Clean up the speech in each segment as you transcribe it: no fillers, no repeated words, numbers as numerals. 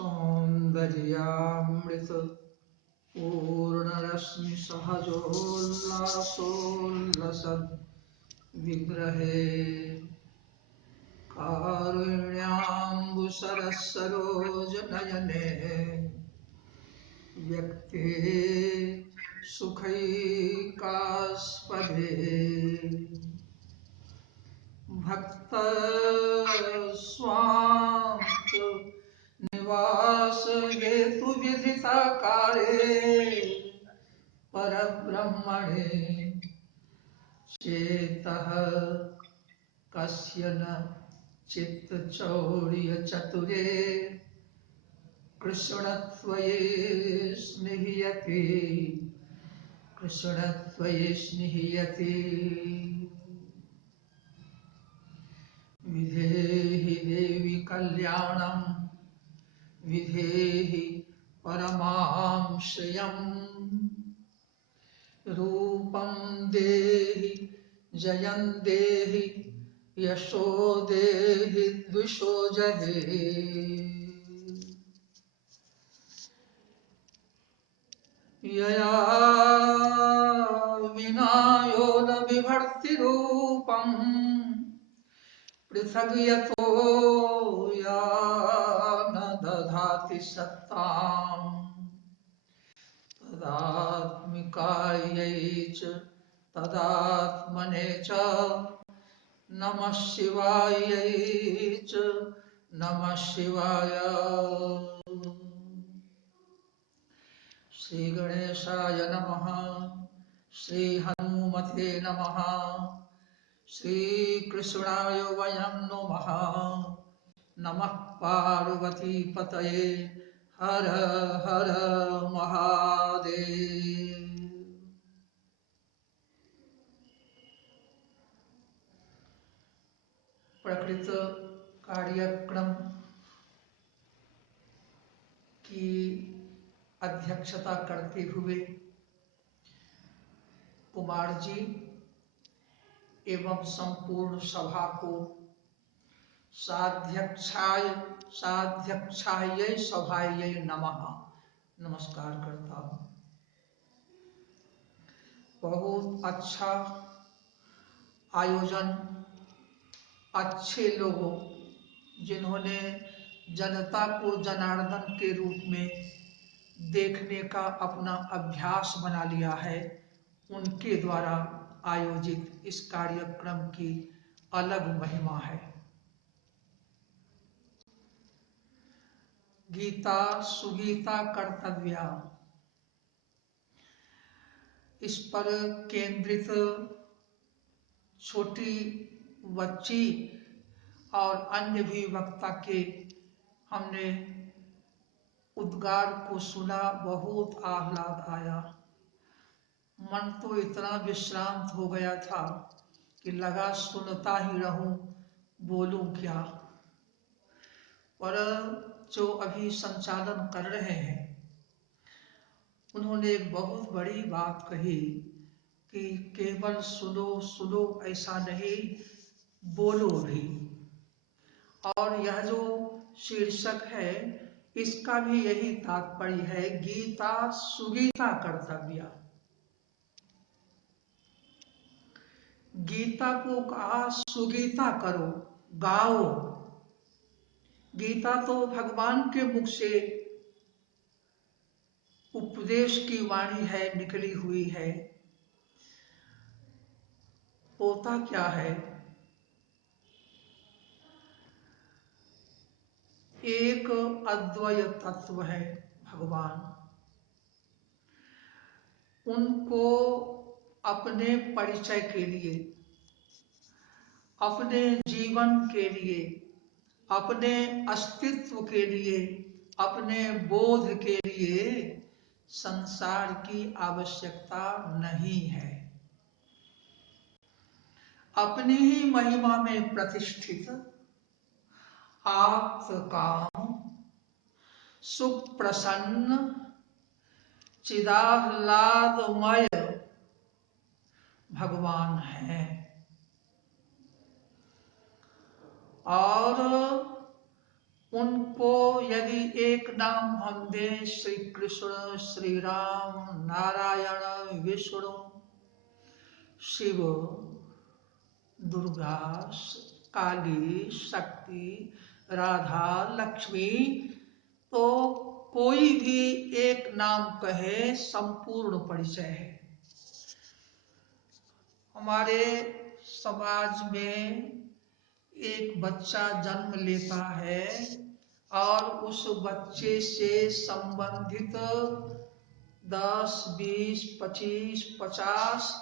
सौंदर्यामृत पूर्णरश्मि सहजोल्लासोल्लसद् विग्रहे कारुण्याम्बुसरसरोजनयने व्यक्ते सुखैकास्पदे भक्त स्वांत निवास हेतु विदिताकारे परब्रह्मणे चेतः कस्य न चित्तचौर्य चतुरे कृष्णत्वये स्निह्यति कृष्णत्वये स्निह्यति विधेहि देवी कल्याणं विधेहि परमां श्रियम् रूपं देहि जयं देहि यशो देहि द्विषो जहे यया विना यो न बिभर्ति रूपं पृथग् यतो या न दधाति सत्ताम् तदात्मिकायै च तदात्मने च नमः शिवायै च नमः शिवाय। श्री गणेशाय नमः। श्री हनुमते नमः। श्री कृष्णाय वयं नमः। नमः पार्वती पतये। हर हर महादेव। प्रकृत कार्यक्रम की अध्यक्षता करते हुए कुमार जी एवं संपूर्ण सभा को साध्यक्षायै सभायै नमः नमस्कार करता हूँ। बहुत अच्छा आयोजन, अच्छे लोगों जिन्होंने जनता को जनार्दन के रूप में देखने का अपना अभ्यास बना लिया है, उनके द्वारा आयोजित इस कार्यक्रम की अलग महिमा है। गीता सुगीता कर्तव्या, इस पर केंद्रित छोटी बच्ची और अन्य भी वक्ता के हमने उद्गार को सुना, बहुत आह्लाद आया। मन तो इतना विश्रांत हो गया था कि लगा सुनता ही रहूं, बोलूं क्या। पर जो अभी संचालन कर रहे हैं उन्होंने एक बहुत बड़ी बात कही कि केवल सुनो सुनो ऐसा नहीं, बोलो भी। और यह जो शीर्षक है इसका भी यही तात्पर्य है, गीता सुगीता कर्तव्या। गीता को कहा सुगीता करो, गाओ। गीता तो भगवान के मुख से उपदेश की वाणी है, निकली हुई है। होता क्या है, एक अद्वय तत्व है भगवान। उनको अपने परिचय के लिए, अपने जीवन के लिए, अपने अस्तित्व के लिए, अपने बोध के लिए संसार की आवश्यकता नहीं है। अपनी ही महिमा में प्रतिष्ठित, आप्तकाम, सुप्रसन्न, चिदाह्लादमय भगवान हैं। और उनको यदि एक नाम हम दें श्री कृष्ण, श्री राम, नारायण, विष्णु, शिव, दुर्गा, काली, शक्ति, राधा, लक्ष्मी, तो कोई भी एक नाम कहे संपूर्ण परिचय है। हमारे समाज में एक बच्चा जन्म लेता है और उस बच्चे से संबंधित 10, 20, 25, 50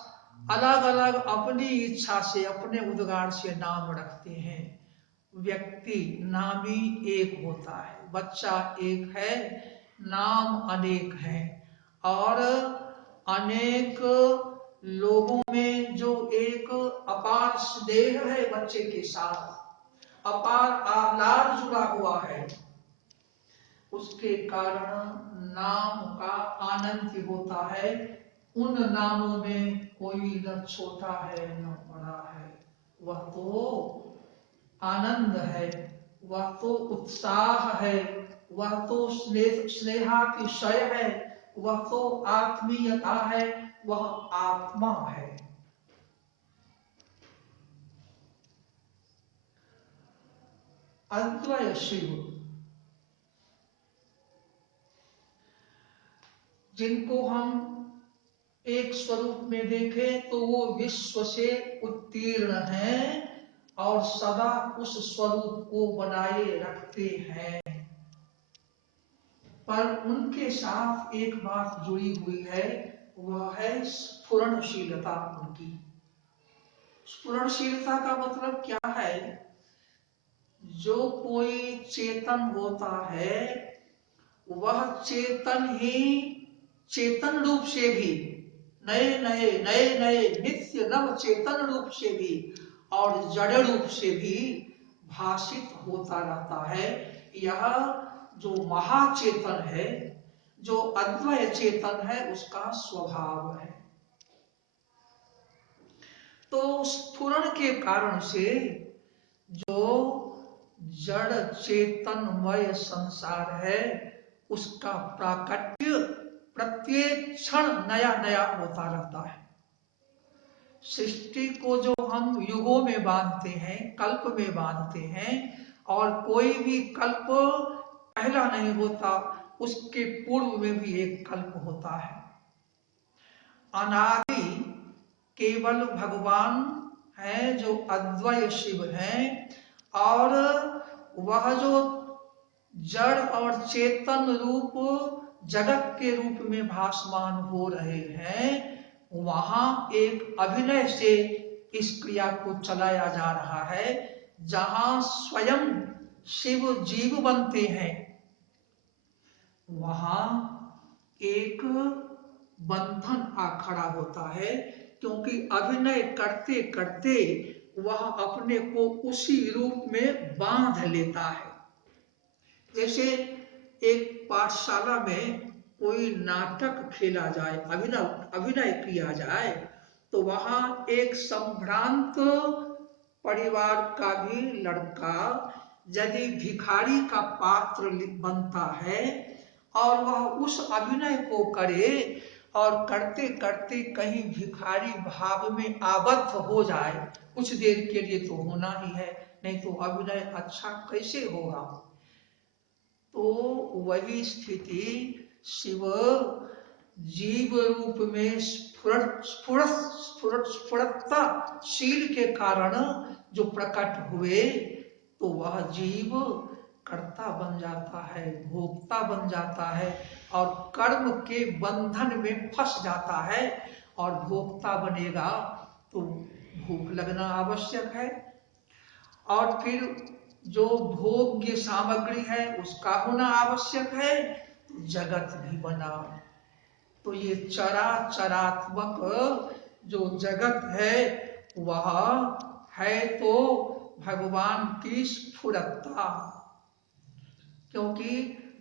अलग अलग अपनी इच्छा से, अपने उद्गार से नाम रखते हैं। व्यक्ति नामी एक होता है, बच्चा एक है, नाम अनेक हैं। और अनेक लोगों में जो एक अपार स्नेह है बच्चे के साथ, अपार आह्लाद जुड़ा हुआ है, उसके कारण नाम का आनंद होता है। उन नामों में कोई न छोटा है न बड़ा है, वह तो आनंद है, वह तो उत्साह है, वह तो स्नेहातिशय है, वह तो आत्मीयता है, वह आत्मा है। अद्वय शिव, जिनको हम एक स्वरूप में देखें तो वो विश्व से उत्तीर्ण हैं और सदा उस स्वरूप को बनाए रखते हैं। पर उनके साथ एक बात जुड़ी हुई है, वह है स्फुरणशीलता उनकी। स्फुरणशीलता का मतलब क्या है? जो कोई चेतन होता है वह चेतन ही चेतन रूप से भी, नए नए नित्य नव चेतन रूप से भी और जड़ रूप से भी भाषित होता रहता है। यह जो महाचेतन है, जो अद्वय चेतन है, उसका स्वभाव है। तो स्फुरण के कारण से जो जड़ चेतनमय संसार है उसका प्राकट्य प्रत्येक क्षण नया नया होता रहता है। सृष्टि को जो हम युगों में बांधते हैं, कल्प में बांधते हैं, और कोई भी कल्प पहला नहीं होता, उसके पूर्व में भी एक कल्प होता है। अनादि केवल भगवान है जो अद्वय शिव हैं, और वह जो जड़ और चेतन रूप जगत के रूप में भासमान हो रहे हैं, वहां एक अभिनय से इस क्रिया को चलाया जा रहा है। जहां स्वयं शिव जीव बनते हैं, वहां एक बंधन आ खड़ा होता है, क्योंकि अभिनय करते करते वह अपने को उसी रूप में बांध लेता है। जैसे एक पाठशाला में कोई नाटक खेला जाए, अभिनय किया जाए, तो वहां एक संभ्रांत परिवार का भी लड़का यदि भिखारी का पात्र बनता है और वह उस अभिनय को करे और करते करते कहीं भिखारी भाव में आबद्ध हो जाए, कुछ देर के लिए तो होना ही है, नहीं तो अभिनय अच्छा कैसे होगा। तो वही स्थिति शिव जीव रूप में स्फुरतशील के कारण जो प्रकट हुए, तो वह जीव कर्ता बन जाता है, भोक्ता बन जाता है, और कर्म के बंधन में फंस जाता है। और भोक्ता बनेगा तो भूख लगना आवश्यक है, और फिर जो भोग्य सामग्री है उसका होना आवश्यक है, जगत भी बना। तो ये चरात्मक जो जगत है वह है तो भगवान की स्फुरता। क्योंकि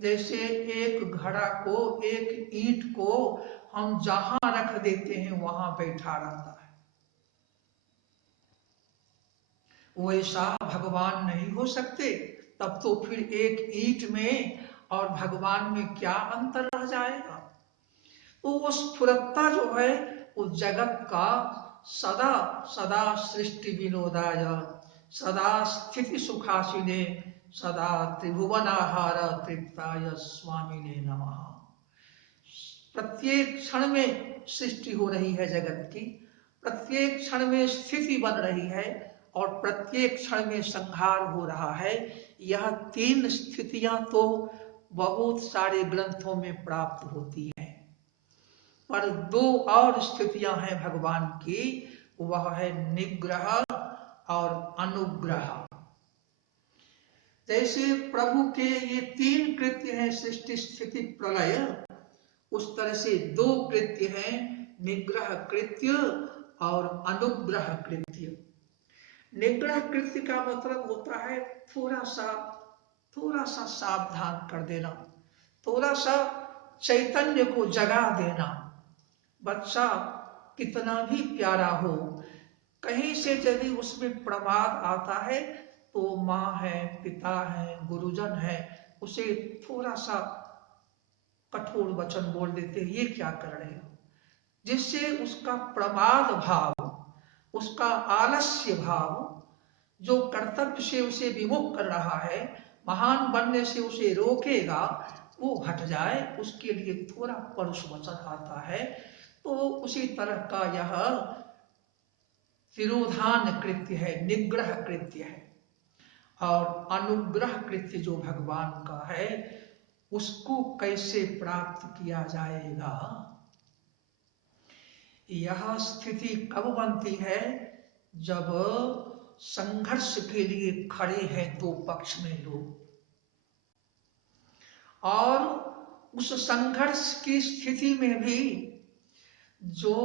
जैसे एक घड़ा को, एक ईंट को हम जहां रख देते हैं वहां बैठा रहता है, वैसा भगवान नहीं हो सकते। तब तो फिर एक ईंट में और भगवान में क्या अंतर रह जाएगा। तो वो स्फुरता जो है वो जगत का सदा सदा सृष्टि विनोदाय सदा स्थिति सुखासिने सदा त्रिभुवनाहार तृप्ताय स्वामिने नमः। प्रत्येक क्षण में सृष्टि हो रही है जगत की, प्रत्येक क्षण में स्थिति बन रही है और प्रत्येक क्षण में संहार हो रहा है। यह तीन स्थितियां तो बहुत सारे ग्रंथों में प्राप्त होती हैं, पर दो और स्थितियां हैं भगवान की, वह है निग्रह और अनुग्रह। जैसे प्रभु के ये तीन कृत्य हैं, सृष्टि स्थिति प्रलय, उस तरह से दो कृत्य हैं, निग्रह कृत्य और अनुग्रह कृत्य। निग्रह कृत्य का मतलब होता है थोड़ा सा सावधान कर देना, थोड़ा सा चैतन्य को जगा देना। बच्चा कितना भी प्यारा हो, कहीं से यदि उसमें प्रमाद आता है तो माँ है, पिता है, गुरुजन है, उसे थोड़ा सा कठोर वचन बोल देते हैं, ये क्या कर रहे हो, जिससे उसका प्रमाद भाव, उसका आलस्य भाव, जो कर्तव्य से उसे विमुख कर रहा है, महान बनने से उसे रोकेगा, वो हट जाए, उसके लिए थोड़ा परुष वचन आता है। तो उसी तरह का यह तिरोधान कृत्य है, निग्रह कृत्य है। और अनुग्रह कृत्य जो भगवान का है, उसको कैसे प्राप्त किया जाएगा। यह स्थिति कब बनती है, जब संघर्ष के लिए खड़े हैं दो पक्ष में लोग, और उस संघर्ष की स्थिति में भी जो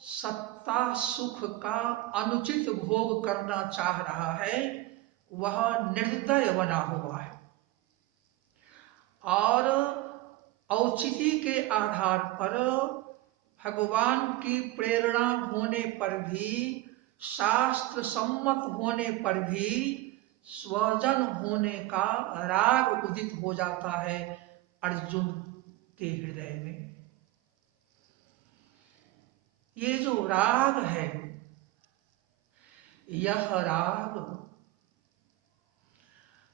सत्ता सुख का अनुचित भोग करना चाह रहा है, वह निर्दय बना हुआ है, और औचिति के आधार पर भगवान की प्रेरणा होने पर भी, शास्त्र सम्मत होने पर भी स्वजन होने का राग उदित हो जाता है अर्जुन के हृदय में। ये जो राग है, यह राग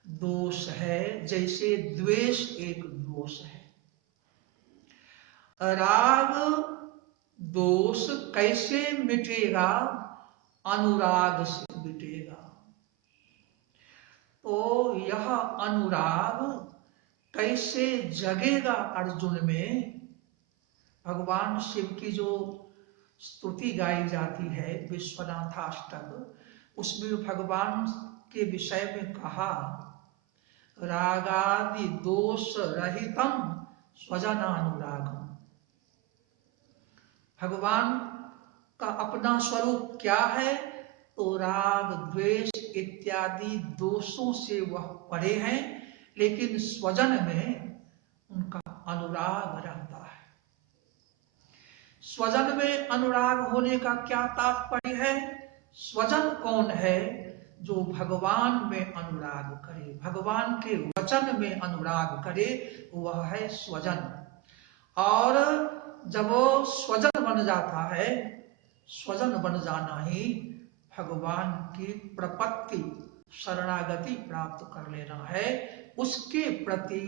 दोष है, जैसे द्वेष एक दोष है। राग दोष कैसे मिटेगा, अनुराग से मिटेगा। तो यह अनुराग कैसे जगेगा अर्जुन में। भगवान शिव की जो स्तुति गाई जाती है विश्वनाथाष्टक, उसमें भगवान के विषय में कहा, रागादि दोष रहितम स्वजनानुरागम। भगवान का अपना स्वरूप क्या है, तो राग द्वेष इत्यादि दोषों से वह परे हैं, लेकिन स्वजन में उनका अनुराग रहता है। स्वजन में अनुराग होने का क्या तात्पर्य है। स्वजन कौन है, जो भगवान में अनुराग करे, भगवान के वचन में अनुराग करे, वह है स्वजन। और जब वो स्वजन बन जाता है, स्वजन बन जाना ही भगवान की प्रपत्ति शरणागति प्राप्त कर लेना है, उसके प्रति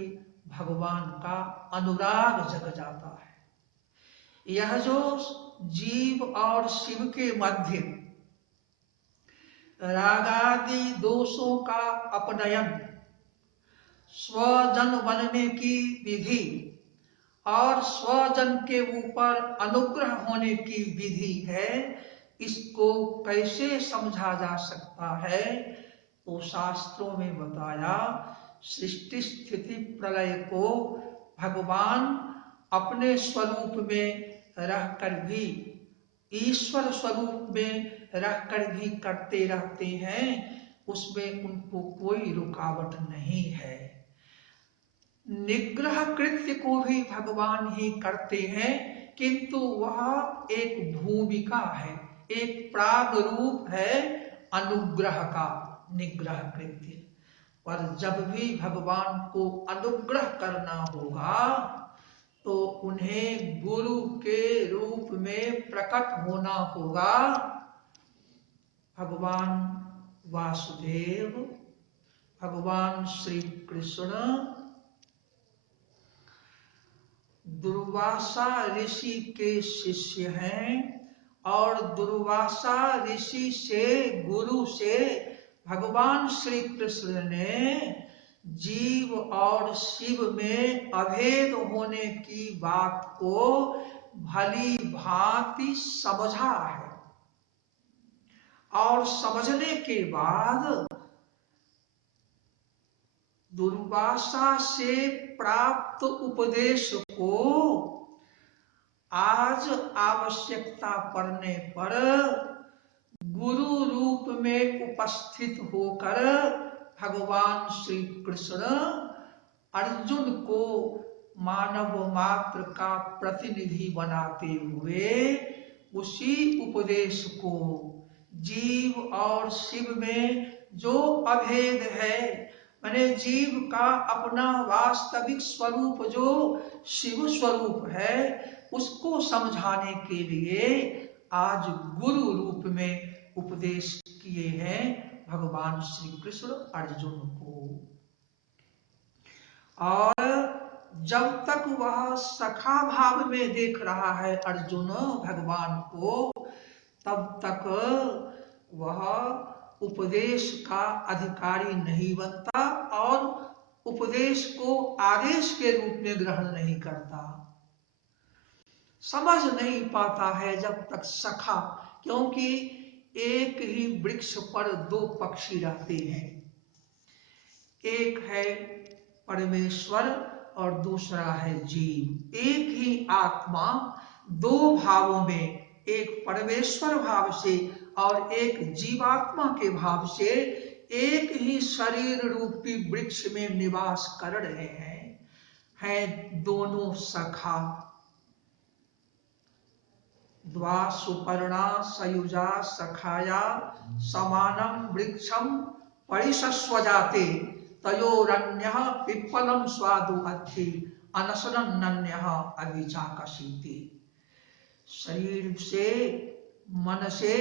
भगवान का अनुराग जग जाता है। यह जो जीव और शिव के मध्य रागादि दोषों का अपनयन, स्वजन बनने की विधि और स्वजन के ऊपर अनुग्रह होने की विधि है, इसको कैसे समझा जा सकता है। तो शास्त्रों में बताया, सृष्टि स्थिति प्रलय को भगवान अपने स्वरूप में रहकर भी, ईश्वर स्वरूप में रहकर भी करते रहते हैं, उसमें उनको कोई रुकावट नहीं है। निग्रह कृत्य को भी भगवान ही करते हैं, किंतु वह एक भूमिका है, एक प्राग रूप है अनुग्रह का, निग्रह कृत्य। पर जब भी भगवान को अनुग्रह करना होगा तो उन्हें गुरु के रूप में प्रकट होना होगा। भगवान वासुदेव, भगवान श्री कृष्ण दुर्वासा ऋषि के शिष्य हैं और दुर्वासा ऋषि से, गुरु से भगवान श्री कृष्ण ने जीव और शिव में अभेद होने की बात को भली भांति समझा है। और समझने के बाद दुर्वासा से प्राप्त उपदेश को आज आवश्यकता पड़ने पर गुरु रूप में उपस्थित होकर भगवान श्री कृष्ण अर्जुन को मानव मात्र का प्रतिनिधि बनाते हुए उसी उपदेश को जीव और शिव में जो अभेद है, माने जीव का अपना वास्तविक स्वरूप जो शिव स्वरूप है, उसको समझाने के लिए आज गुरु रूप में उपदेश किए हैं भगवान श्री कृष्ण अर्जुन को। और जब तक वह सखा भाव में देख रहा है अर्जुन भगवान को, तब तक वह उपदेश का अधिकारी नहीं बनता और उपदेश को आदेश के रूप में ग्रहण नहीं करता, समझ नहीं पाता है जब तक सखा। क्योंकि एक ही वृक्ष पर दो पक्षी रहते हैं, एक है परमेश्वर और दूसरा है जीव। एक ही आत्मा दो भावों में, एक परमेश्वर भाव से और एक जीवात्मा के भाव से एक ही शरीर रूपी वृक्ष में निवास कर रहे हैं दोनों सखा। द्वा सुपर्णा सयुजा सखाया समानम वृक्षम परिशस्वजाते तयोरन्यः पिप्पलम स्वादु अत्थि अनशनन्यः अभिचाकशीति। शरीर से, मन से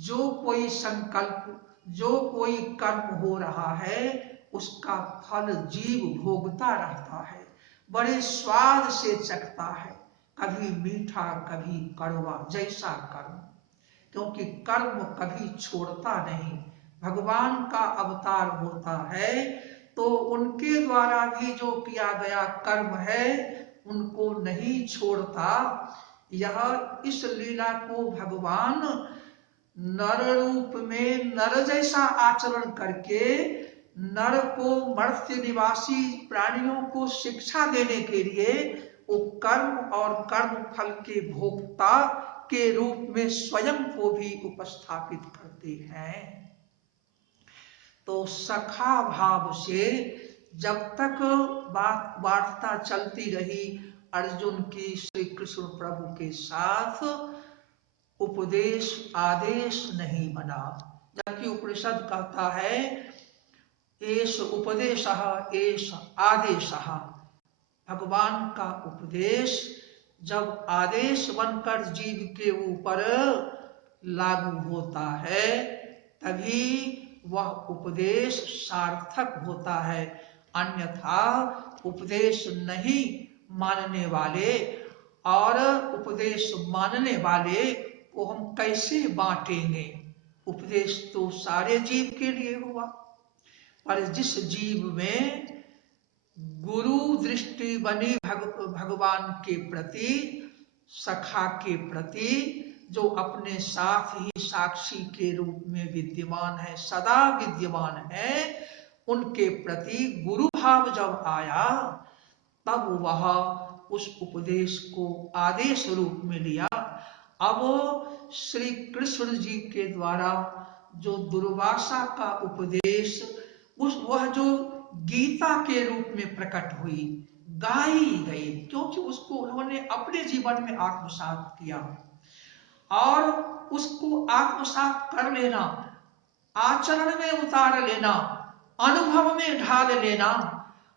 जो कोई संकल्प, जो कोई कर्म हो रहा है, उसका फल जीव भोगता रहता है, बड़े स्वाद से चखता है, कभी मीठा कभी कड़वा, जैसा कर्म। क्योंकि कर्म कभी छोड़ता नहीं, भगवान का अवतार होता है तो उनके द्वारा भी जो किया गया कर्म है उनको नहीं छोड़ता। यह इस लीला को भगवान नर रूप में नर जैसा आचरण करके नर को, मर्त्य निवासी प्राणियों को शिक्षा देने के लिए वो कर्म और कर्म फल के भोक्ता के रूप में स्वयं को भी उपस्थापित करते हैं। तो सखा भाव से जब तक वार्ता चलती रही अर्जुन की श्री कृष्ण प्रभु के साथ, उपदेश आदेश नहीं बना। जबकि उपनिषद कहता है एष उपदेशः एष आदेशः। भगवान का उपदेश जब आदेश बनकर जीव के ऊपर लागू होता है तभी वह उपदेश सार्थक होता है। अन्यथा उपदेश नहीं मानने वाले और उपदेश मानने वाले को हम कैसे बांटेंगे? उपदेश तो सारे जीव के लिए हुआ, पर जिस जीव में गुरु दृष्टि बनी भगवान के प्रति, सखा के प्रति, जो अपने साथ ही साक्षी के रूप में विद्यमान है, सदा विद्यमान है, उनके प्रति गुरु भाव जब आया तब वह उस उपदेश को आदेश रूप में लिया। अब श्री कृष्ण जी के द्वारा जो दुर्वासा का उपदेश, वह जो गीता के रूप में प्रकट हुई, गाई गई, क्योंकि उसको उन्होंने अपने जीवन में आत्मसात किया। और उसको आत्मसात कर लेना, आचरण में उतार लेना अनुभव में ढाल लेना,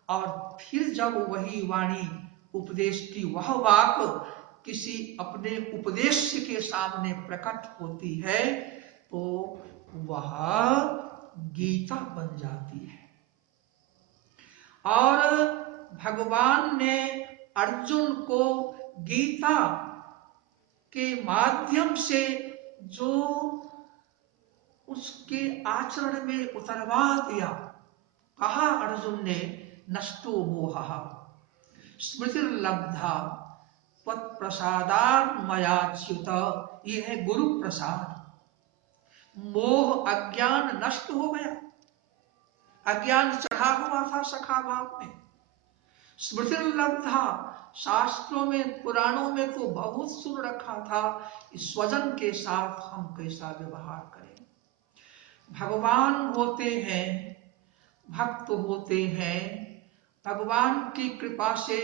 और फिर जब वही वाणी उपदेश की वह वाक किसी अपने उपदेश के सामने प्रकट होती है तो वह गीता बन जाती है। और भगवान ने अर्जुन को गीता के माध्यम से जो उसके आचरण में उतरवा दिया, कहा अर्जुन ने नष्टो मोहः स्मृतिर्लब्धा त्वत्प्रसादात् मयाच्युत, ये है गुरु प्रसाद। मोह अज्ञान नष्ट हो गया, अज्ञान चढ़ा हुआ था सखा भाव में। स्मृतिर्लब्धा, शास्त्रों में पुराणों में तो बहुत सुन रखा था स्वजन के साथ हम कैसा व्यवहार करें। भगवान होते हैं, भक्त होते हैं, भगवान की कृपा से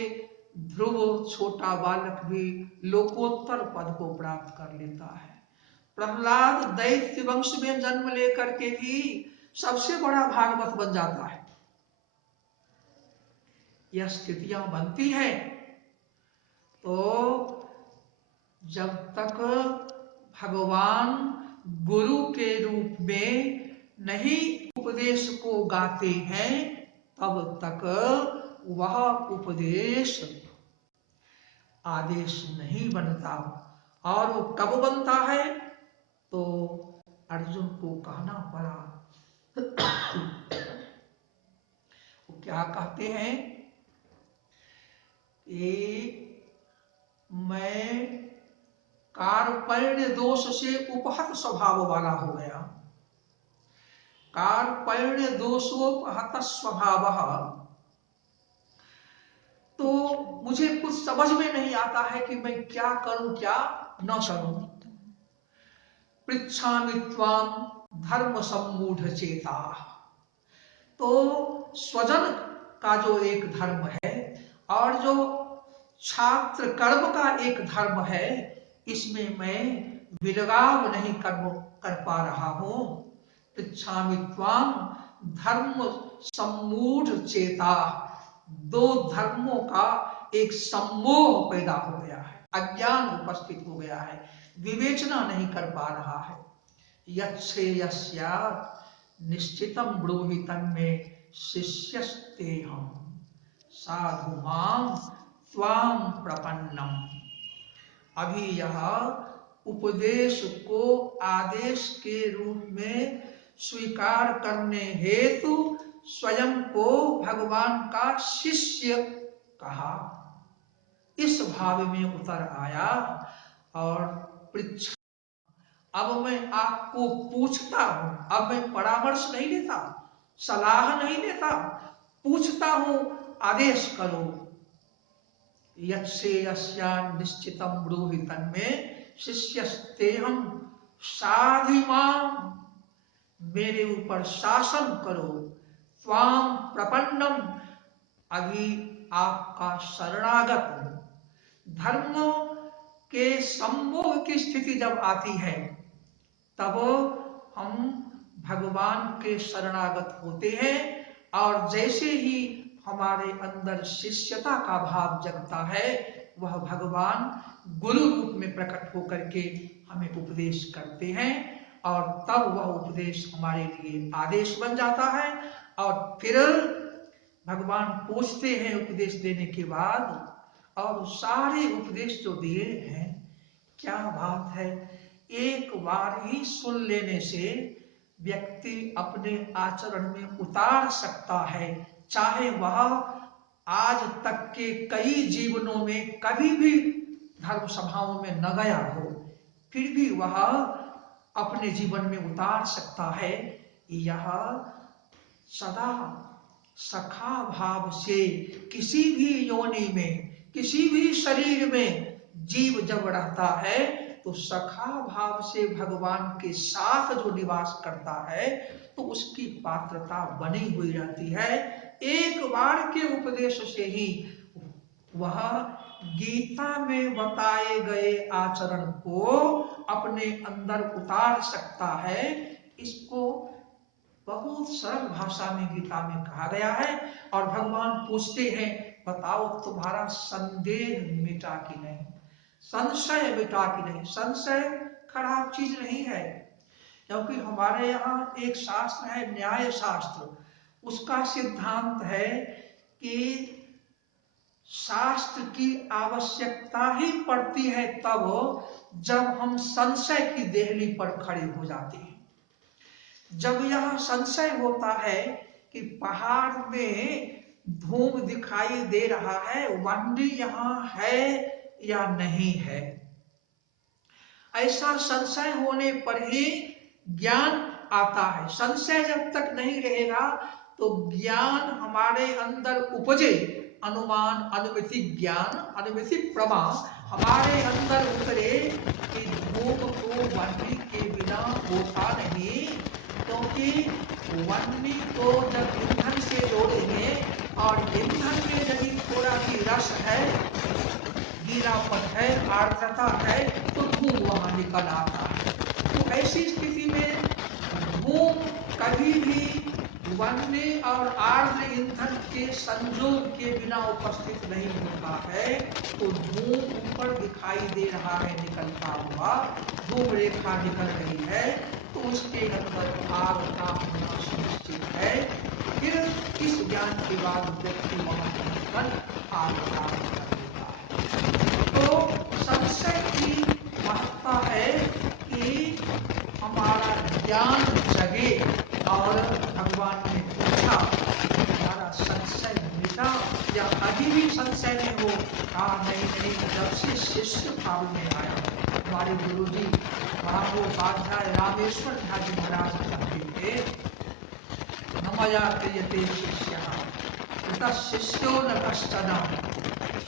ध्रुव छोटा बालक भी लोकोत्तर पद को प्राप्त कर लेता है। प्रहलाद दैत्य वंश में जन्म लेकर के भी सबसे बड़ा भागवत बन जाता है। यह स्थितियां बनती है तो जब तक भगवान गुरु के रूप में नहीं उपदेश को गाते हैं तब तक वह उपदेश आदेश नहीं बनता। और वो कब बनता है तो अर्जुन को कहना पड़ा। वो क्या कहते हैं कि मैं कार्पण्य दोष से उपहत स्वभाव वाला हो गया। कार्पण्य दोषोपहत स्वभाव, तो मुझे कुछ समझ में नहीं आता है कि मैं क्या करूं क्या न करूं। पृच्छामि त्वां धर्म सम्मूढ़ चेता, तो स्वजन का जो एक धर्म है और जो छात्र कर्म का एक धर्म है, इसमें मैं विलगाव नहीं कर पा रहा हूं। पृच्छामि त्वां धर्म सम्मूढ़ चेता, दो धर्मों का एक सम्मोह पैदा हो गया है, अज्ञान उपस्थित हो गया है, विवेचना नहीं कर पा रहा है। यच्छ्रेयस्यात् निश्चितम ब्रूहि तन्मे शिष्यस्तेहम् साधु मां त्वां प्रपन्नम। अभी यह उपदेश को आदेश के रूप में स्वीकार करने हेतु स्वयं को भगवान का शिष्य कहा, इस भाव में उतर आया और पृच्छा। अब मैं आपको पूछता हूं, अब मैं परामर्श नहीं लेता, सलाह नहीं लेता, पूछता हूं, आदेश करो। यच्छ्रेयस्यान् निश्चितम ब्रूहि तन्मे शिष्यस्तेहम् साधि मां, मेरे ऊपर शासन करो। त्वां प्रपन्नम, अभी आपका शरणागत हूं। धर्मों के सम्मोह की स्थिति जब आती है तब हम भगवान के शरणागत होते हैं, और जैसे ही हमारे अंदर शिष्यता का भाव जगता है वह भगवान गुरु रूप में प्रकट होकर के हमें उपदेश करते हैं, और तब वह उपदेश हमारे लिए आदेश बन जाता है। और फिर भगवान पूछते हैं उपदेश देने के बाद, और सारे उपदेश जो दिए हैं, क्या बात है, एक बार ही सुन लेने से व्यक्ति अपने आचरण में उतार सकता है, चाहे वह आज तक के कई जीवनों में कभी भी धर्म सभाओं में न गया हो, फिर भी वह अपने जीवन में उतार सकता है। यह सदा सखा भाव से किसी भी योनि में, किसी भी शरीर में जीव जब रहता है तो सखा भाव से भगवान के साथ जो निवास करता है तो उसकी पात्रता बनी हुई रहती है। एक बार के उपदेश से ही वह गीता में बताए गए आचरण को अपने अंदर उतार सकता है। इसको बहुत सरल भाषा में गीता में कहा गया है। और भगवान पूछते हैं, बताओ तुम्हारा संदेह मिटा कि नहीं, संशय मिटा कि नहीं। संशय खराब चीज नहीं है, क्योंकि हमारे यहाँ एक शास्त्र है न्याय शास्त्र, उसका सिद्धांत है कि शास्त्र की आवश्यकता ही पड़ती है तब जब हम संशय की देहली पर खड़े हो जाते हैं। जब यह संशय होता है कि पहाड़ में धूम दिखाई दे रहा है, वन्नी यहाँ है या नहीं है, ऐसा संशय होने पर ही ज्ञान आता है। संशय जब तक नहीं रहेगा तो ज्ञान हमारे अंदर उपजे, अनुमान, अनुमिति ज्ञान, अनुमिति प्रमा हमारे अंदर उतरे कि धूम तो वन्नी के बिना होता नहीं, क्योंकि वन्नी को जब ईंधन से जोड़ेंगे और ईंधन में यदि थोड़ा भी रस है, गीलापन है, आर्द्रता है, तो धूम वहां निकल आता है। तो ऐसी स्थिति में धूम कभी भी वन्नी और आर्द्र ईंधन के संयोग के बिना उपस्थित नहीं होता है। तो धूम ऊपर दिखाई दे रहा है निकलता हुआ, धूम रेखा निकल रही है, तो उसके अंदर आग का होना सुनिश्चित है। फिर इस ज्ञान के बाद व्यक्ति वहां पहुंचकर आग का कर देता है। तो संशय की महत्ता है कि हमारा ज्ञान जगे। और भगवान ने पूछा हमारा संशय मिटा या अभी भी संशय में हो? कहा नहीं नहीं, जब से शिष्य भाव में आया। हमारे गुरु जी महामहोपाध्याय रामेश्वर झा जी महाराज कहते थे, नमया क्रियते शिष्यः शिष्यो न कश्चन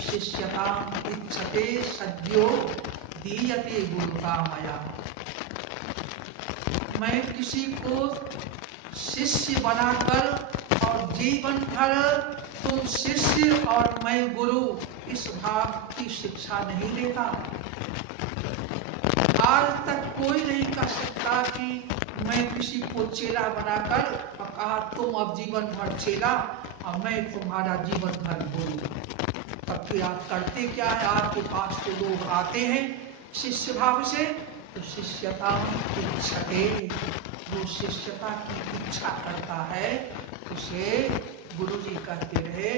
शिष्यताम् इच्छते सद्यो दीयते गुरुता मया। मैं किसी को शिष्य बनाकर और जीवन भर तुम शिष्य और मैं गुरु इस भाव की शिक्षा नहीं देता। आज तक कोई नहीं कह सकता कि मैं किसी को चेला बनाकर और कहा तुम अब जीवन भर चेला और मैं तुम्हारा जीवन भर गुरु। तब फिर आप करते क्या है? आपके पास तो लोग आते हैं शिष्य भाव से, तो शिष्यता इच्छते, जो शिष्यता की इच्छा करता है उसे गुरुजी कहते रहे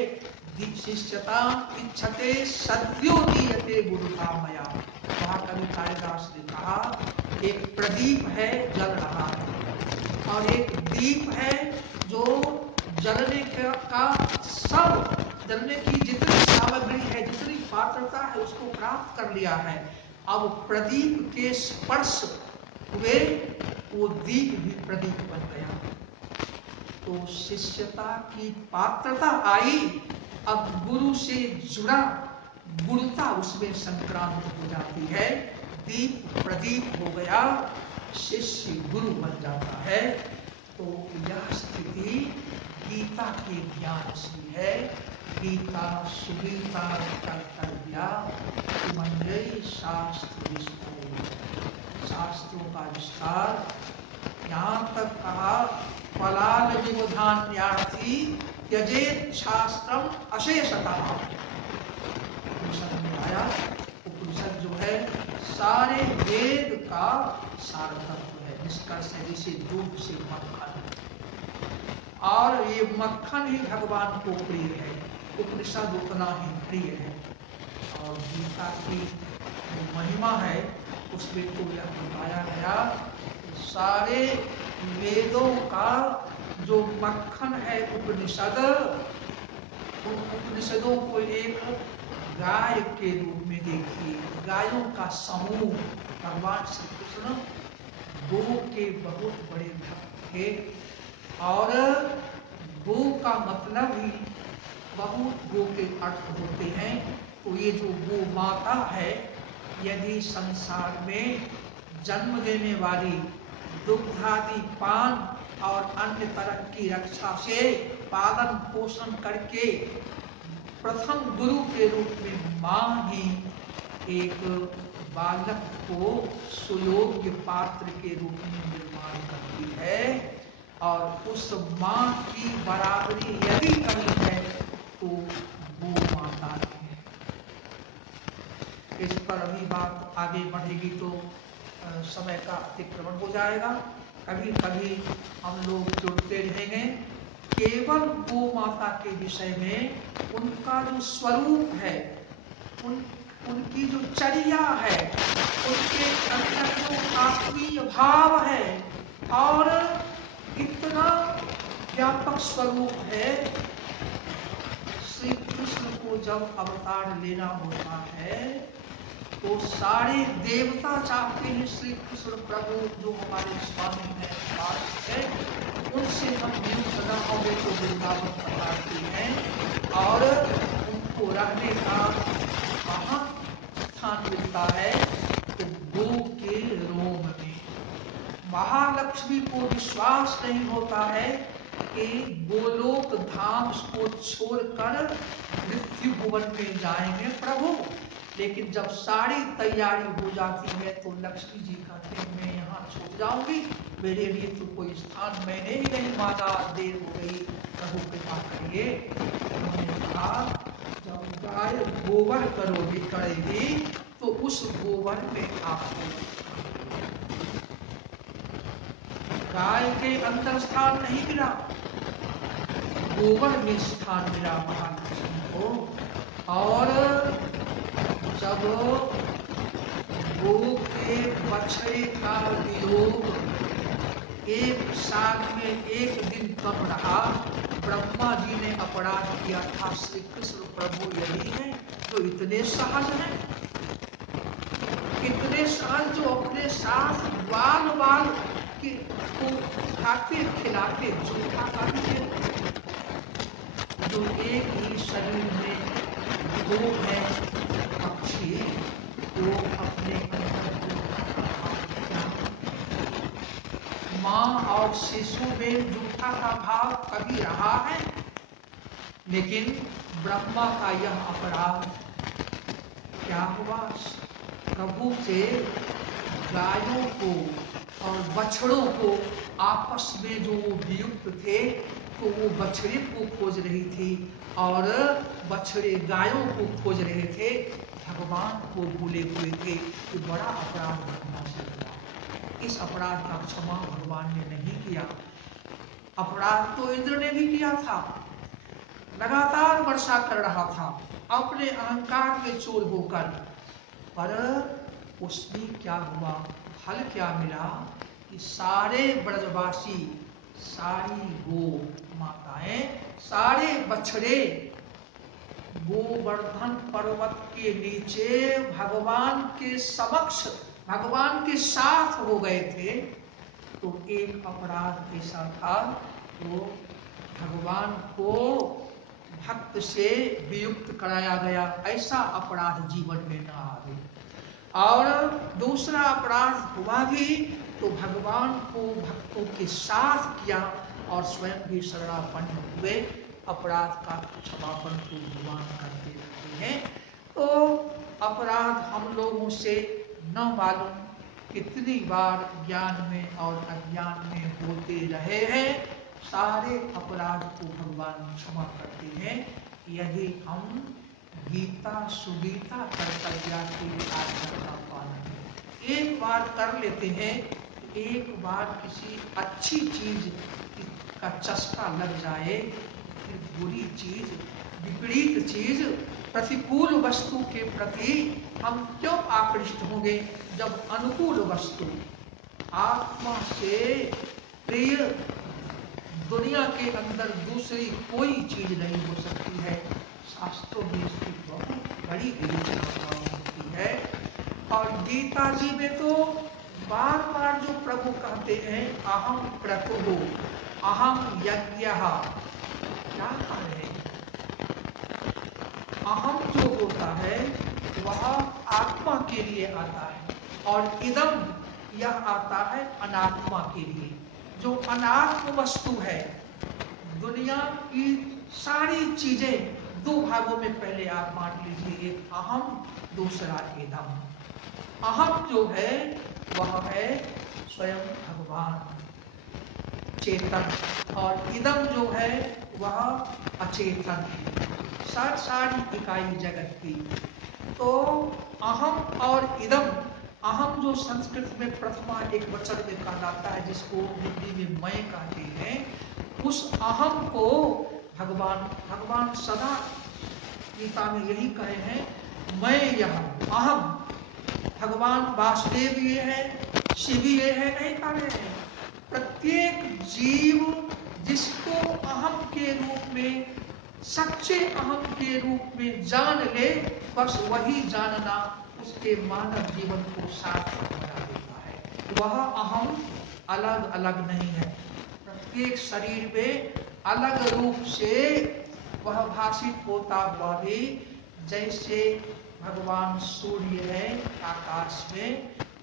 शिष्यता इच्छते सद्यो दीयते गुरुता मया। महाकवि कालिदास ने कहा एक प्रदीप है जल रहा है और एक दीप है जो जलने का सब जलने की जितनी सामग्री है, जितनी पात्रता है उसको प्राप्त कर लिया है। अब प्रदीप के स्पर्श हुए वो दीप भी प्रदीप बन गया। तो शिष्यता की पात्रता आई, अब गुरु से जुड़ा गुरुता उसमें संक्रांत हो जाती है। दीप प्रदीप हो गया, शिष्य गुरु बन जाता है। तो यह स्थिति गीता के ज्ञान से है। गीता सुगीता कर्तव्या सुमंजयी शास्त्र विस्तार, शास्त्रों का विस्तार। यहाँ तक कहा फलाल विबुधान्यार्थी त्यजेत शास्त्रम अशेषतः। उपनिषद में आया, उपनिषद जो है सारे वेद का सारतत्व है, निष्कर्ष है, जैसे दूध से मक्खन, और ये मक्खन ही भगवान को प्रिय है, उपनिषद उतना ही प्रिय है। और गीता की महिमा है उसमें तो यह बताया गया सारे वेदों का जो मक्खन है उपनिषद, उन उपनिषदों को एक गाय के रूप में देखिए, गायों का समूह। भगवान श्री कृष्ण गो के बहुत बड़े भक्त थे और गो का मतलब ही बहुत गो के अर्थ होते हैं। तो ये जो गो माता है, यदि संसार में जन्म देने वाली दुग्धादि पान और अन्य तरह की रक्षा से पालन पोषण करके प्रथम गुरु के रूप में मां ही एक बालक को सुयोग्य पात्र के रूप में निर्माण करती है और उस माँ की बराबरी यदि कहीं है तो वो माता की है। इस पर अभी बात आगे बढ़ेगी तो समय का अतिक्रमण हो जाएगा। कभी कभी हम लोग जुड़ते रहेंगे केवल गो माता के विषय में, उनका जो स्वरूप है, उनकी जो चर्या है, उनके अंदर जो आत्मीय भाव है और इतना व्यापक स्वरूप है। श्री कृष्ण को जब अवतार लेना होता है तो सारे देवता चाहते हैं श्री कृष्ण प्रभु जो हमारे स्वामी हैं, उनसे हम नियुक्त न होंगे तो वृंदावन पधारते हैं और उनको रहने का कहाँ स्थान मिलता है तो गो के रोम में। महालक्ष्मी को विश्वास नहीं होता है कि गोलोक धाम को छोड़कर मृत्यु भुवन में जाएंगे प्रभु, लेकिन जब सारी तैयारी हो जाती है तो लक्ष्मी जी कहते हैं मैं यहाँ छूट जाऊंगी, मेरे लिए तो कोई स्थान मैंने ही नहीं माना, देर हो गई, प्रभु कृपा करिए। उन्होंने कहा जब गाय गोबर करेगी तो उस गोबर में आपको, गाय के अंदर स्थान नहीं मिला, गोबर में स्थान मिला महालक्ष्मी को। और जब गो के बछड़े का वियोग एक साल में एक दिन कम रहा, ब्रह्मा जी ने अपराध किया था। श्री कृष्ण प्रभु यही है जो इतने सहज हैं, इतने सहज जो अपने साथ बाल बाल को खाते खिलाते जूठा खाते, जो एक ही शरीर में दो है पक्षी, वो अपने अंदर माँ और शिशु में जूठा का भाव कभी रहा है, लेकिन ब्रह्मा का यह अपराध क्या हुआ, प्रभु से गायों को और बछड़ों को आपस में जो वियुक्त थे तो वो बछड़े को खोज रही थी और बछड़े गायों को खोज रहे थे, भगवान को भूले हुए थे। कि बड़ा अपराध ब्रह्मा से हुआ। इस अपराध का क्षमा भगवान ने नहीं किया। अपराध तो इंद्र ने भी किया था, लगातार वर्षा कर रहा था अपने अहंकार में चोर होकर, पर उसमें क्या हुआ, फल क्या मिला कि सारे ब्रजवासी, सारी गो माताएं, सारे बछड़े गोवर्धन पर्वत के नीचे भगवान के समक्ष, भगवान के साथ हो गए थे। तो एक अपराध ऐसा था तो भगवान को भक्त से वियुक्त कराया गया, ऐसा अपराध जीवन में न आवे। और दूसरा अपराध हुआ भी तो भगवान को भक्तों के साथ किया और स्वयं भी शरणापन्न हुए, अपराध का क्षमापण तो भगवान करते रहते हैं। तो अपराध हम लोगों से न मालूम कितनी बार ज्ञान में और अज्ञान में होते रहे हैं, सारे अपराध को भगवान क्षमा करते हैं यदि हम गीता सुगीता कर्तव्या की आज्ञा का पालन एक बार कर लेते हैं। एक बार किसी अच्छी चीज का चस्का लग जाए, फिर बुरी चीज, विपरीत चीज, प्रतिकूल वस्तु के प्रति हम क्यों आकृष्ट होंगे, जब अनुकूल वस्तु आत्मा से प्रिय दुनिया के अंदर दूसरी कोई चीज नहीं हो सकती है। शास्त्रों में इसकी बहुत बड़ी विवेचना होती है। और गीता जी में तो बार बार जो प्रभु कहते हैं अहम क्रतुः, अहम यज्ञः, क्या कह रहे हैं, अहम जो होता है वह आत्मा के लिए आता है और इदम यह आता है अनात्मा के लिए। जो अनात्म वस्तु है, दुनिया की सारी चीजें दो भागों में पहले आप बांट लीजिए, एक अहम, दूसरा इदम। अहम जो है वह है स्वयं भगवान, चेतन, और इदम जो है वह अचेतन है, सारी इकाई जगत की। तो अहम और इदम, अहम जो संस्कृत में प्रथमा एक वचन में कहा जाता है, जिसको हिंदी में मैं कहते हैं, उस अहम को भगवान सदा गीता में यही कहे हैं, मैं यह अहम। भगवान वासुदेव ये है, शिव ये है, नहीं कह रहे हैं। प्रत्येक जीव जिसको अहम के रूप में, सच्चे अहम के रूप में जान ले, बस वही जानना उसके मानव जीवन को सार्थक बना देता है। वह अहम अलग अलग नहीं है, प्रत्येक शरीर में अलग रूप से वह भाषित होता हुआ भी, जैसे भगवान सूर्य है आकाश में,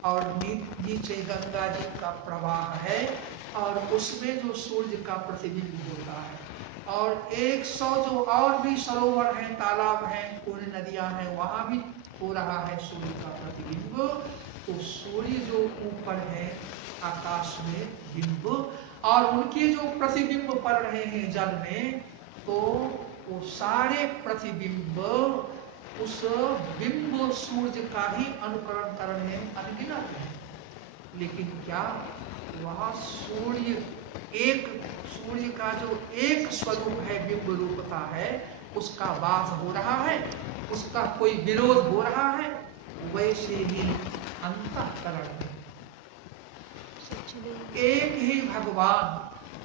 और नीचे गंगा जी का प्रवाह है, और उसमें जो सूर्य का प्रतिबिंब होता है, और 100 जो और भी सरोवर हैं, तालाब हैं, पूरी नदियां हैं, वहां भी हो रहा है सूर्य का प्रतिबिंब। तो सूर्य जो ऊपर है आकाश में बिंब, और उनके जो प्रतिबिंब पड़ रहे हैं जल में, तो वो सारे प्रतिबिंब उस बिंब सूर्य का ही अनुकरण कर रहे हैं, अनगिनत है। लेकिन क्या वह सूर्य का जो एक स्वरूप है, बिंब रूप का है, उसका वास हो रहा है, उसका कोई विरोध हो रहा है? वैसे ही अंतःकरण में एक ही भगवान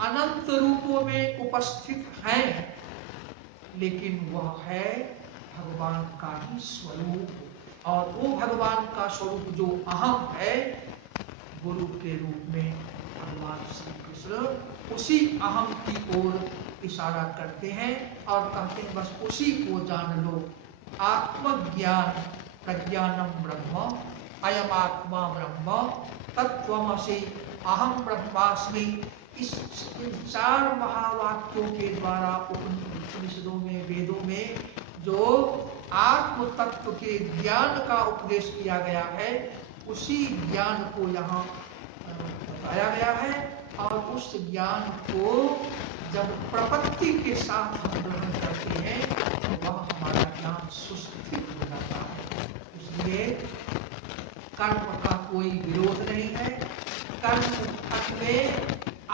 अनंत रूपों में उपस्थित हैं, लेकिन वह है भगवान का ही स्वरूप, और वो भगवान का स्वरूप जो अहम है, गुरु के रूप में भगवान श्री कृष्ण उसी अहम की ओर इशारा करते हैं, और कहते हैं बस उसी को जान लो। आत्मज्ञान प्रज्ञानम ब्रह्म, अयम आत्मा ब्रह्म, तत्त्वमसि अहम ब्रह्मास्मि। इन 4 महावाक्यों के द्वारा उपनिषदों में, वेदों में जो आत्म तत्व के ज्ञान का उपदेश किया गया है, उसी ज्ञान को यहाँ बताया गया है। और उस ज्ञान को जब प्रपत्ति के साथ हम ग्रहण करते हैं, तो वह हमारा ज्ञान सुस्थिर हो जाता है। इसलिए कर्म का कोई विरोध नहीं है। कर्म में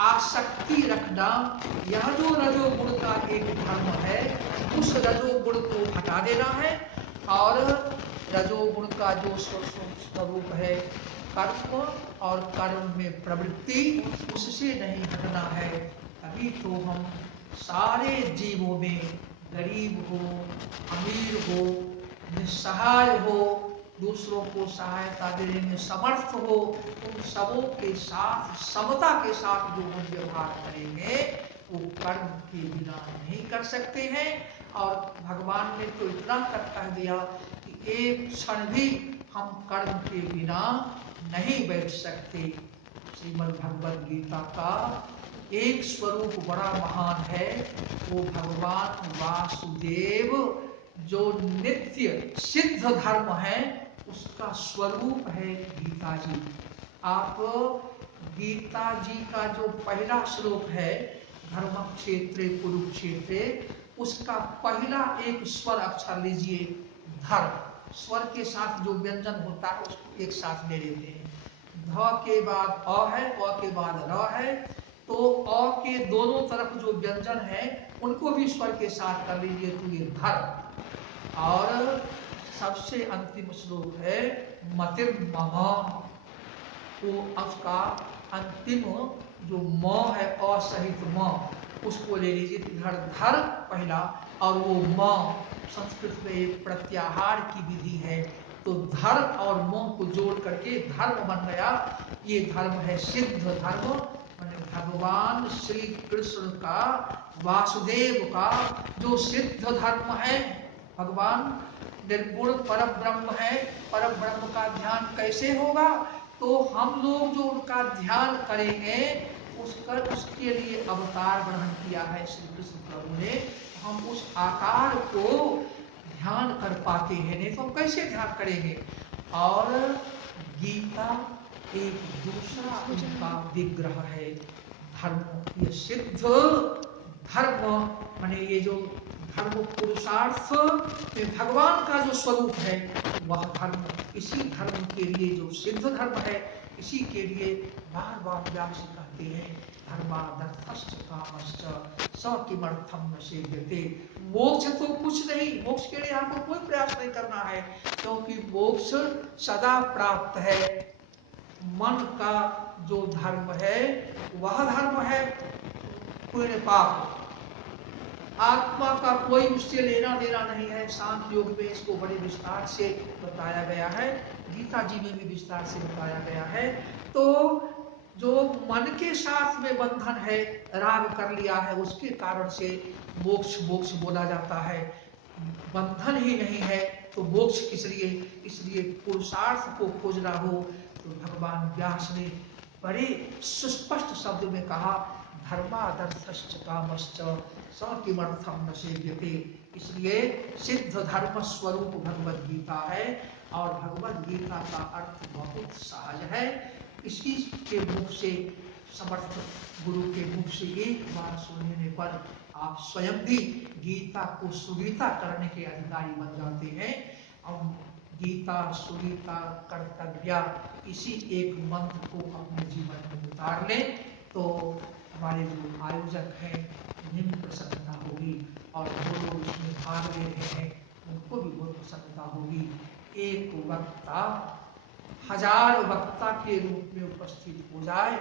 आसक्ति रखना, यह जो रजोगुण का एक धर्म है, उस रजोगुण को हटा देना है, और रजोगुण का जो स्वरूप है कर्म, और कर्म में प्रवृत्ति, उससे नहीं हटना है। तभी तो हम सारे जीवों में, गरीब हो, अमीर हो, निस्सहाय हो, दूसरों को सहायता देने में समर्थ हो, उन सबों के साथ समता के साथ जो हम व्यवहार करेंगे, वो कर्म के बिना नहीं कर सकते हैं। और भगवान ने तो इतना तक कह दिया कि एक क्षण भी हम कर्म के बिना नहीं बैठ सकते। श्रीमद् भगवद गीता का एक स्वरूप बड़ा महान है, वो भगवान वासुदेव जो नित्य सिद्ध धर्म है, उसका स्वरूप है गीता जी। आप गीता जी का जो पहला श्लोक है, धर्म क्षेत्रे कुरुक्षेत्रे, उसका पहला एक स्वर अक्षर लीजिए, धर्म। स्वर के साथ जो व्यंजन होता है उसको एक साथ ले लेते हैं। ध के बाद अ है, अ के बाद र है, तो अ के दोनों तरफ जो व्यंजन है उनको भी स्वर के साथ कर लीजिए, तो ये धर्म। और सबसे अंतिम श्लोक है मतिर्मम, तो उसका अंतिम जो म है, अ सहित म, उसको ले लीजिए। इधर धर पहला, और वो म संस्कृत में एक प्रत्याहार की विधि है, तो धर और म को जोड़ करके धर्म बन गया। ये धर्म है सिद्ध धर्म, माने भगवान श्री कृष्ण का, वासुदेव का जो सिद्ध धर्म है। भगवान निर्गुण पर ब्रह्म है, पर ब्रह्म का ध्यान कैसे होगा? तो हम लोग जो उनका ध्यान करेंगे, उसके लिए अवतार ग्रहण किया है श्री कृष्ण प्रभु ने। हम उस आकार को ध्यान कर पाते हैं, नहीं तो हम कैसे ध्यान करेंगे? और गीता एक दूसरा उनका विग्रह है, धर्म, ये सिद्ध धर्म माने ये जो धर्म पुरुषार्थ में भगवान का जो स्वरूप है वह धर्म, इसी धर्म के लिए जो सिद्ध धर्म है इसी के लिए बार बार व्यास कहते हैं धर्मादर्थश्च कामश्च स किमर्थम न सेव्यते। मोक्ष तो कुछ नहीं, मोक्ष के लिए आपको कोई प्रयास नहीं करना है, क्योंकि मोक्ष सदा प्राप्त है। मन का जो धर्म है वह धर्म है पुण्य पाप, आत्मा का कोई उससे लेना देना नहीं है। सांख्य योग में इसको बड़े विस्तार से बताया गया है, गीता जी में भी विस्तार से बताया गया है। तो जो मन के साथ में बंधन है, राग कर लिया है, उसके कारण से मोक्ष मोक्ष बोला जाता है। बंधन ही नहीं है तो मोक्ष किस लिए? इसलिए पुरुषार्थ को खोजना हो तो भगवान व्यास ने बड़े सुस्पष्ट शब्द में कहा धर्मादर्थश्च कामश्च स किमर्थम न सेव्यते। इसलिए सिद्ध धर्म स्वरूप भगवद गीता है, और भगवद गीता का अर्थ बहुत सहज है। इसी के मुख से, समर्थ गुरु के मुख से एक बार सुनने पर आप स्वयं भी गीता को सुगीता करने के अधिकारी बन जाते हैं। अब गीता सुगीता कर्तव्या, इसी एक मंत्र को अपने जीवन में उतार लें तो हमारे जो आयोजक हैं उन्हें भी प्रसन्नता होगी, और जो लोग इसमें भाग ले रहे हैं उनको भी बहुत प्रसन्नता होगी। एक वक्ता 1000 वक्ता के रूप में उपस्थित हो जाए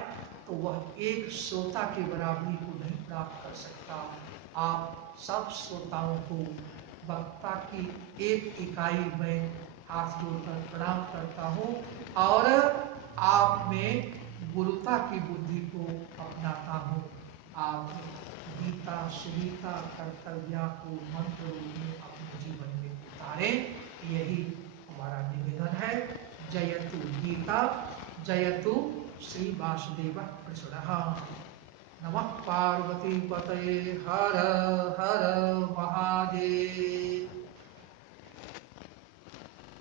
तो वह एक श्रोता के बराबरी को नहीं प्राप्त कर सकता। आप सब श्रोताओं को वक्ता की एक इकाई में हाथ जोड़कर प्रणाम करता हूँ, और आप में गुरुता की बुद्धि को अपनाता हूँ। आप गीता सुगीता कर्तव्या को मंत्र रूप में अपने जीवन में उतारें, यही हमारा निवेदन है। जयतु गीता, जयतु श्री वासुदेव कृष्ण। नमः पार्वती पतये, हर